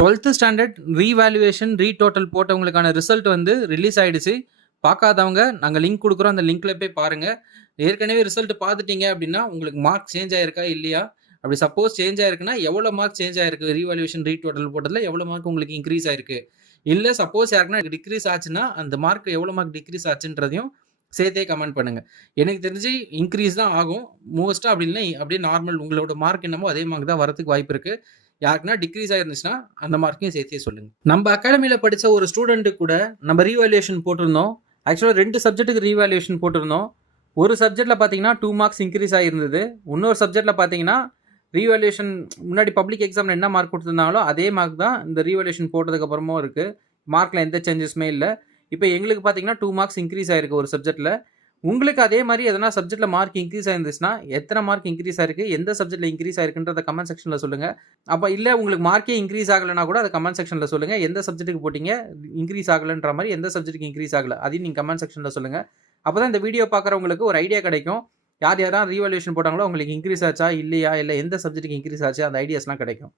12th standard revaluation, retotal போட்டவங்களுக்கான result வந்து release ஆயிடுச்சு. பார்க்காதவங்க நாங்க லிங்க் குடுக்குறோம். அந்த லிங்க்ல போய் பாருங்க. ஏற்கனவே ரிசல்ட் பார்த்துட்டீங்க அப்படின்னா, உங்களுக்கு மார்க் சேஞ்ச் ஆயிருக்கா இல்லையா? அப்படி சப்போஸ் சேஞ்ச் ஆயிருக்குன்னா, எவ்வளோ மார்க் சேஞ்ச் ஆயிருக்கு? ரீவேல்யூவேஷன், ரீடோட்டல் போட்டதுல எவ்வளோ மார்க் உங்களுக்கு இன்கிரீஸ் ஆயிருக்கு? இல்ல சப்போஸ் யாருக்குன்னா டிக்ரீஸ் ஆச்சுன்னா, அந்த மார்க் எவ்வளோ மார்க் டிக்ரீஸ் ஆச்சுன்றதையும் சேர்த்தே கமெண்ட் பண்ணுங்க. எனக்கு தெரிஞ்சு இன்கிரீஸ் தான் ஆகும். மோஸ்ட்டா அப்படி இல்ல அப்படியே நார்மல் உங்களோட மார்க் என்னமோ அதே மார்க் தான் வரதுக்கு வாய்ப்பு இருக்கு. யாருக்குன்னா டிக்ரீஸ் ஆயிருந்துச்சுன்னா, அந்த மார்க்கையும் சேர்த்தே சொல்லுங்க. நம்ம அகாடமில படிச்ச ஒரு ஸ்டூடெண்ட்டுக்கு கூட நம்ம ரீவேல்யூவேஷன் போட்டிருந்தோம். ஆக்சுவலா 2 சப்ஜெக்ட்டுக்கு ரீவேல்யூவேஷன் போட்டிருந்தோம். ஒரு சப்ஜெக்ட்ல பார்த்தீங்கன்னா 2 மார்க்ஸ் இன்கிரீஸ் ஆகியிருந்தது. இன்னொரு சப்ஜெக்ட்ல பார்த்தீங்கன்னா, ரீவேல்யூவேஷன் முன்னாடி பப்ளிக் எக்ஸாம்ல என்ன மார்க் குடுத்திருந்தாங்களோ, அதே மார்க் தான் இந்த ரீவேல்யூவேஷன் போட்டதுக்கு அப்புறமும் இருக்கு. மார்க்ல எந்த சேஞ்சஸுமே இல்ல. இப்ப எங்களுக்கு பார்த்தீங்கன்னா 2 மார்க்ஸ் இன்கிரீஸ் ஆயிருக்கு ஒரு சப்ஜெக்ட்ல. உங்களுக்கு அதே மாரி எதனா சப்ஜெக்ட்ல மார்க் இன்கிரீஸ் ஆயிருந்துச்சுன்னா, எத்தன மார்க் இன்கிரீஸ் ஆயிருக்கு? எந்த சப்ஜெக்ட்ல இன்கிரீஸ் ஆயிருக்குன்றத கமெண்ட் செக்ஷன்ல சொல்லுங்க. அப்ப இல்ல உங்களுக்கு மார்க்கே இன்கிரீஸ் ஆகலன்னா கூட அத கமெண்ட் செக்ஷன்ல சொல்லுங்க. எந்த சப்ஜெக்ட்க்கு போட்டீங்க? இன்கிரீஸ் ஆகலன்ற மாரி எந்த சப்ஜெக்ட்க்கு இன்கிரீஸ் ஆகல? அதையும் நீங்க கமெண்ட் செக்ஷன்ல சொல்லுங்க. அப்பதான் இந்த வீடியோ பார்க்குறவங்களுக்கு ஒரு ஐடியா கிடைக்கும். யார் யாரெல்லாம் ரீவேல்யூவேஷன் போட்டாங்களோ அவங்களுக்கு இன்கிரீஸ் ஆச்சா? இல்லையா? இல்ல எந்த சப்ஜெக்ட்க்கு இன்கிரீஸ் ஆச்சு? அந்த ஐடியாஸ்லாம் கிடைக்கும்.